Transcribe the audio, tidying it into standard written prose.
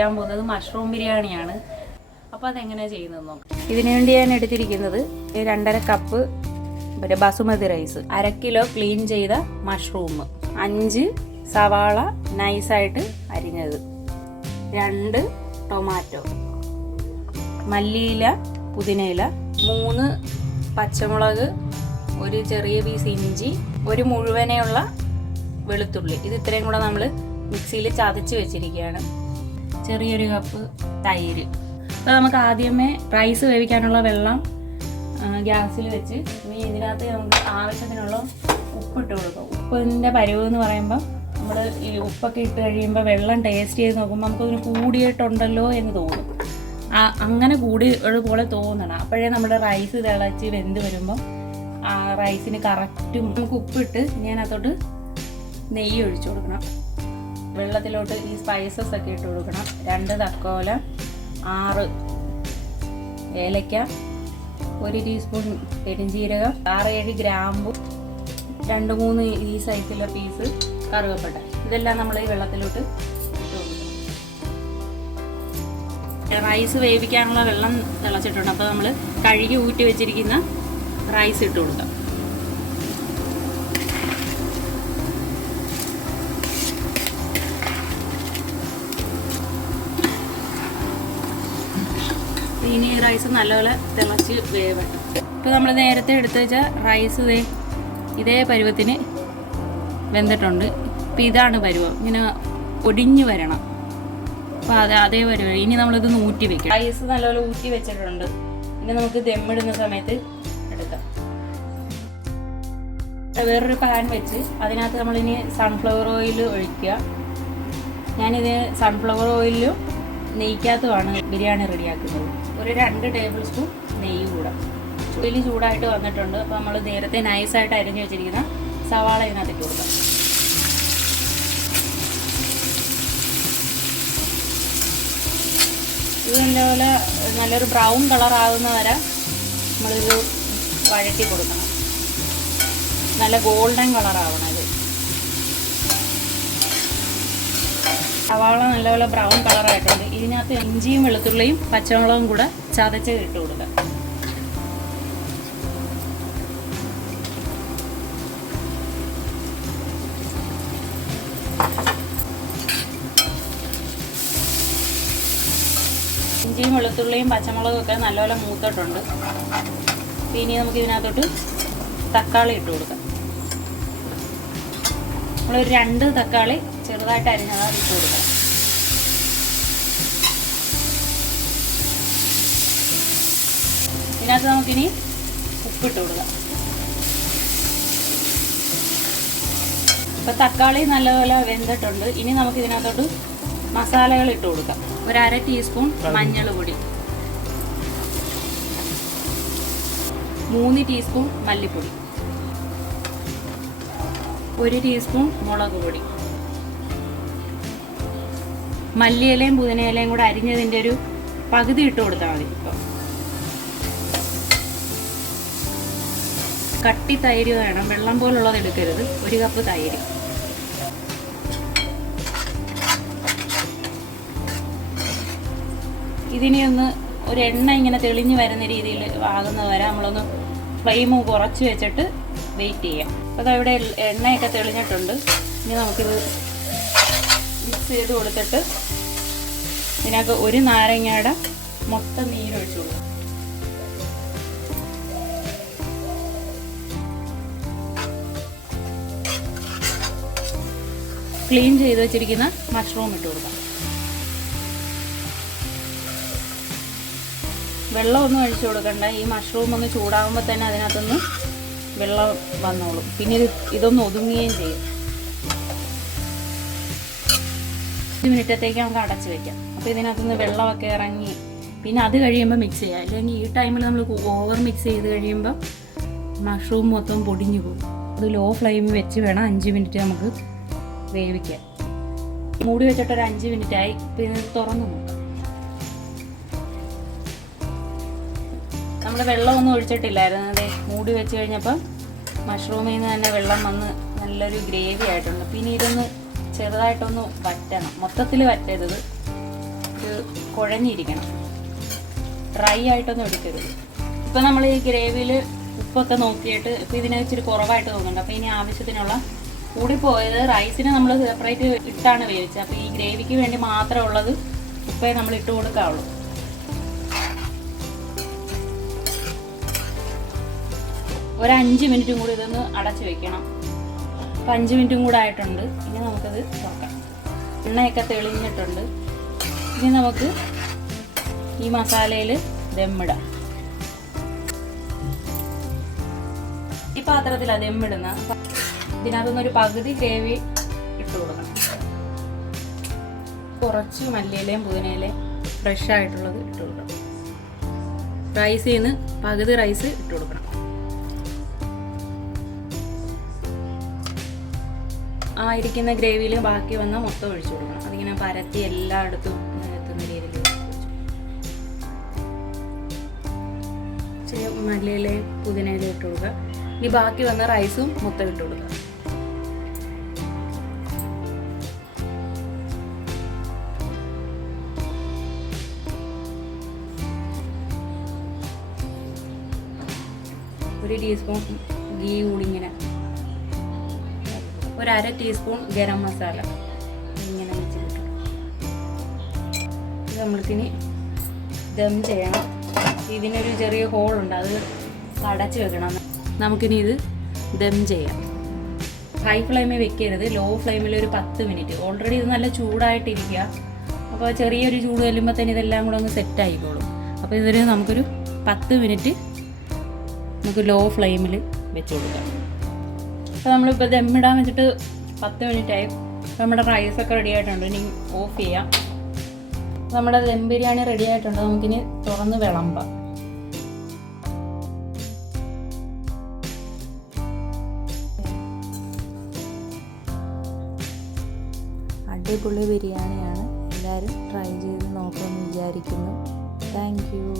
ചെയ്യാൻ പോകുന്നത് മഷ്റൂം ബിരിയാണിയാണ്. അപ്പോൾ അതെങ്ങനെയാണ് ചെയ്യുന്നത് നോക്കാം. ഇതിനു വേണ്ടി ഞാൻ എടുത്തിരിക്കുന്നത് 2.5 cup basmati rice, 1 kilo clean ചെയ്ത മഷ്റൂം, 5 സവാള നൈസായിട്ട് അരിഞ്ഞത്, 2 ടൊമാറ്റോ, മല്ലിയില പുതിനയില, 3 പച്ചമുളക്, 1 ചെറിയ പീസ് ഇഞ്ചി, 1 മുഴുവനെയുള്ള വെളുത്തുള്ളി. ഇത് ഇത്രയും കൂടെ നമ്മൾ മിക്സിയിൽ ചതച്ച് വെച്ചിരിക്കുകയാണ്. ചെറിയൊരു കപ്പ് തൈര്. അപ്പോൾ നമുക്ക് ആദ്യമേ റൈസ് വേവിക്കാനുള്ള വെള്ളം ഗ്യാസിൽ വെച്ച് ഇനി ഇതിനകത്ത് നമുക്ക് ആവശ്യത്തിനുള്ള ഉപ്പിട്ട് കൊടുക്കാം. ഉപ്പിൻ്റെ പരുവ് എന്ന് പറയുമ്പോൾ നമ്മൾ ഈ ഉപ്പൊക്കെ ഇട്ട് കഴിയുമ്പോൾ വെള്ളം ടേസ്റ്റ് ചെയ്ത് നോക്കുമ്പോൾ നമുക്കതിന് കൂടിയിട്ടുണ്ടല്ലോ എന്ന് തോന്നും. അങ്ങനെ കൂടിയതുപോലെ തോന്നണം. അപ്പോഴേ നമ്മുടെ റൈസ് തിളച്ച് വെന്ത് വരുമ്പോൾ ആ റൈസിന് കറക്റ്റും. നമുക്ക് ഉപ്പിട്ട് ഇനി അതിനകത്തോട്ട് നെയ്യ് ഒഴിച്ചു കൊടുക്കണം. വെള്ളത്തിലോട്ട് ഈ സ്പൈസസ് ഒക്കെ ഇട്ട് കൊടുക്കണം. 2 തക്കോല, 6 ഏലക്ക, 1 ടീസ്പൂൺ പെരിഞ്ജീരകം, 6-7 ഗ്രാമ്പു, 2-3 ഈ സൈസിലെ പീസ് കറുവപ്പട്ട. ഇതെല്ലാം നമ്മൾ ഈ വെള്ളത്തിലോട്ട് ഇട്ട് കൊടുക്കണം. റൈസ് വേവിക്കാനുള്ള വെള്ളം തിളച്ചിട്ടുണ്ട്. അപ്പോൾ നമ്മൾ കഴുകി ഊറ്റി വെച്ചിരിക്കുന്ന റൈസ് ഇട്ട് കൊടുക്കാം. ഇനി റൈസ് നല്ലപോലെ തിളച്ച് വേവണം. ഇപ്പോൾ നമ്മൾ നേരത്തെ എടുത്ത് വെച്ച റൈസ് ഇതേ പരുവത്തിന് വെന്തിട്ടുണ്ട്. ഇപ്പോൾ ഇതാണ് പരുവം, ഇങ്ങനെ ഒടിഞ്ഞു വരണം. അപ്പോൾ അതേ പരുവം. ഇനി നമ്മളിത് ഊറ്റി വെക്കണം. റൈസ് നല്ലപോലെ ഊറ്റി വെച്ചിട്ടുണ്ട്. ഇനി നമുക്ക് ദമ്മിടുന്ന സമയത്ത് എടുക്കാം. വേറൊരു പാൻ വെച്ച് അതിനകത്ത് നമ്മളിനി സൺഫ്ലവർ ഓയിൽ ഒഴിക്കുക. ഞാനിത് സൺഫ്ലവർ ഓയിലും നെയ്ക്കകത്തുമാണ് ബിരിയാണി റെഡിയാക്കുന്നത്. ഒരു 2 ടേബിൾ സ്പൂൺ നെയ്യ് കൂടാം. ഓയിൽ ചൂടായിട്ട് വന്നിട്ടുണ്ട്. അപ്പോൾ നമ്മൾ നേരത്തെ നൈസായിട്ട് അരിഞ്ഞു വെച്ചിരിക്കുന്ന സവാള ഇതിനകത്തേക്ക് കൊടുക്കാം. ഇത് നല്ലൊരു ബ്രൗൺ കളർ ആകുന്ന വരെ നമ്മളിത് വഴറ്റി കൊടുക്കണം. നല്ല ഗോൾഡൻ കളർ ആവണം ഇത്. സവാള നല്ലപോലെ ബ്രൗൺ കളറായിട്ടുണ്ട്. ഇതിനകത്ത് ഇഞ്ചിയും വെളുത്തുള്ളിയും പച്ചമുളകും കൂടെ ചതച്ച് ഇട്ട് കൊടുക്കുക. ഇഞ്ചിയും വെളുത്തുള്ളിയും പച്ചമുളകും ഒക്കെ നല്ലപോലെ മൂത്തിട്ടുണ്ട്. ഇനി നമുക്ക് ഇതിനകത്തോട്ട് തക്കാളി ഇട്ട് കൊടുക്കാം. നമ്മളൊരു 2 തക്കാളി ചെറുതായിട്ട് അരിഞ്ഞതാണ് ഇട്ട് കൊടുക്കാം. ഇതിനകത്ത് നമുക്കിനി ഉപ്പിട്ട് കൊടുക്കാം. ഇപ്പം തക്കാളി നല്ലപോലെ വെന്തിട്ടുണ്ട്. ഇനി നമുക്ക് ഇതിനകത്തോട്ട് മസാലകൾ ഇട്ട് കൊടുക്കാം. ഒരു 1/2 ടീസ്പൂൺ മഞ്ഞൾ പൊടി, 3 ടീസ്പൂൺ മല്ലിപ്പൊടി, 1 ടീസ്പൂൺ മുളക് പൊടി, മല്ലിയിലയും പുതിനയിലയും കൂടെ അരിഞ്ഞതിൻ്റെ ഒരു പകുതി ഇട്ട് കൊടുത്താൽ മതി. ഇപ്പം കട്ടി തൈര് വേണം, വെള്ളം പോലുള്ളത് എടുക്കരുത്. 1 കപ്പ് തൈര്. ഇതിനെ ഒരു എണ്ണ ഇങ്ങനെ തെളിഞ്ഞ് വരുന്ന രീതിയിൽ ആകുന്നത് വരെ നമ്മളൊന്ന് ഫ്ലെയിം കുറച്ച് വെച്ചിട്ട് വെയിറ്റ് ചെയ്യാം. അപ്പോൾ അതവിടെ എണ്ണയൊക്കെ തെളിഞ്ഞിട്ടുണ്ട്. ഇനി നമുക്കിത് മിക്സ് ചെയ്ത് കൊടുത്തിട്ട് ഇതിനകത്ത് 1 നാരങ്ങയുടെ മൊത്തം നീരൊഴിച്ചു കൊടുക്കും. ക്ലീൻ ചെയ്ത് വെച്ചിരിക്കുന്ന മഷ്റൂം ഇട്ട് കൊടുക്കാം. വെള്ളമൊന്നും ഒഴിച്ചു കൊടുക്കണ്ട. ഈ മഷ്റൂം ഒന്ന് ചൂടാകുമ്പോൾ തന്നെ അതിനകത്തുനിന്ന് വെള്ളം വന്നോളും. പിന്നെ ഇതൊന്ന് ഒതുങ്ങുകയും ചെയ്യും. 1 മിനിറ്റത്തേക്ക് നമുക്ക് അടച്ച് വയ്ക്കാം. അപ്പോൾ ഇതിനകത്തുനിന്ന് വെള്ളമൊക്കെ ഇറങ്ങി പിന്നെ അത് കഴിയുമ്പോൾ മിക്സ് ചെയ്യാം. അല്ലെങ്കിൽ ഈ ടൈമിൽ നമ്മൾ ഓവർ മിക്സ് ചെയ്ത് കഴിയുമ്പോൾ മഷ്റൂം മൊത്തം പൊടിഞ്ഞു പോകും. അത് ലോ ഫ്ലെയിമിൽ വെച്ച് വേണം 5 മിനിറ്റ് നമുക്ക് വേവിക്കാൻ. മൂടി വെച്ചിട്ടൊരു 5 മിനിറ്റായി. പിന്നെ തുറന്ന് നോക്കാം. നമ്മൾ വെള്ളമൊന്നും ഒഴിച്ചിട്ടില്ലായിരുന്നു. അതെ, മൂടി വെച്ച് കഴിഞ്ഞപ്പോൾ മഷ്റൂമിൽ നിന്ന് തന്നെ വെള്ളം വന്ന് നല്ലൊരു ഗ്രേവി ആയിട്ടുണ്ട്. പിന്നെ ഇതൊന്ന് ചെറുതായിട്ടൊന്ന് വറ്റണം, മൊത്തത്തിൽ വറ്റരുത്. ഇത് കുഴഞ്ഞിരിക്കണം, ഡ്രൈ ആയിട്ടൊന്നും എടുക്കരുത്. ഇപ്പം നമ്മൾ ഈ ഗ്രേവിയിൽ ഉപ്പൊക്കെ നോക്കിയിട്ട് ഇപ്പം ഇതിനെ ഇച്ചിരി കുറവായിട്ട് തോന്നുന്നുണ്ട്. അപ്പോൾ ഇനി ആവശ്യത്തിനുള്ള കൂടിപ്പോയത് റൈസിന് നമ്മൾ സെപ്പറേറ്റ് ഇട്ടാണ് വേവിച്ചത്. അപ്പോൾ ഈ ഗ്രേവിക്ക് വേണ്ടി മാത്രമേ ഉള്ളത് ഉപ്പേ നമ്മൾ ഇട്ട് കൊടുക്കാവുള്ളൂ. ഒരു 5 മിനിറ്റും കൂടി ഇതൊന്ന് അടച്ച് വെക്കണം. അപ്പോൾ 5 മിനിറ്റും കൂടെ ആയിട്ടുണ്ട്. ഇനി നമുക്കത് തുറക്കാം. എണ്ണയൊക്കെ തെളിഞ്ഞിട്ടുണ്ട്. ഇനി നമുക്ക് ഈ മസാലയിൽ ദമ്മിടാം. ഈ പാത്രത്തിലാണ് ദമ്മിടുന്ന. ഇതിനകത്തുനിന്നൊരു പകുതി ഗ്രേവി ഇട്ട് കൊടുക്കണം. കുറച്ച് മല്ലിയിലയും പുതിനയിലയും ഫ്രഷ് ആയിട്ടുള്ളത് ഇട്ട് കൊടുക്കണം. റൈസിൽ നിന്ന് പകുതി റൈസ് ഇട്ട് കൊടുക്കണം. ആ ഇരിക്കുന്ന ഗ്രേവിയിൽ ബാക്കി വന്ന മൊത്തം ഒഴിച്ചു കൊടുക്കണം. അതിങ്ങനെ പരത്തി എല്ലായിടത്തും എത്തുന്ന രീതിയിൽ ഇച്ചിരി മല്ലിയിലയും പുതിനയിലയും ഇട്ട് കൊടുക്കുക. ഇനി ബാക്കി വന്ന റൈസും മൊത്തം ഇട്ട് കൊടുക്കുക. ഒരു ടീസ്പൂൺ ഗീ കൂടി ഇങ്ങനെ, ഒരു 1/2 ടീസ്പൂൺ ഗരം മസാല ഇങ്ങനെ വെച്ചിട്ട് ഇത് നമ്മൾക്കിനി ദം ചെയ്യണം. ഇതിനൊരു ചെറിയ ഹോളുണ്ട്, അത് അടച്ച് വെക്കണം. നമുക്കിനി ഇത് ദം ചെയ്യാം. ഹൈ ഫ്ലെയിമിൽ വെക്കരുത്, ലോ ഫ്ലെയിമിൽ ഒരു 10 മിനിറ്റ്. ഓൾറെഡി ഇത് നല്ല ചൂടായിട്ടിരിക്കുക. അപ്പോൾ ചെറിയൊരു ചൂട് ചെല്ലുമ്പോൾ തന്നെ ഇതെല്ലാം കൂടെ ഒന്ന് സെറ്റ് ആയിക്കോളും. അപ്പോൾ ഇതിന് നമുക്കൊരു 10 മിനിറ്റ് നമുക്ക് ലോ ഫ്ലെയിമിൽ വെച്ച് കൊടുക്കാം. അപ്പോൾ നമ്മളിപ്പോൾ ദമ്മിടാൻ വെച്ചിട്ട് 10 മിനിറ്റായി. അപ്പോൾ നമ്മുടെ റൈസൊക്കെ റെഡി ആയിട്ടുണ്ട്. ഇനി ഓഫ് ചെയ്യാം. നമ്മുടെ ദം ബിരിയാണി റെഡി ആയിട്ടുണ്ട്. നമുക്കിനി തുറന്ന് വിളമ്പാം. അടിപൊളി ബിരിയാണിയാണ്. എല്ലാവരും ട്രൈ ചെയ്ത് നോക്കുമെന്ന് വിചാരിക്കുന്നു. Thank you.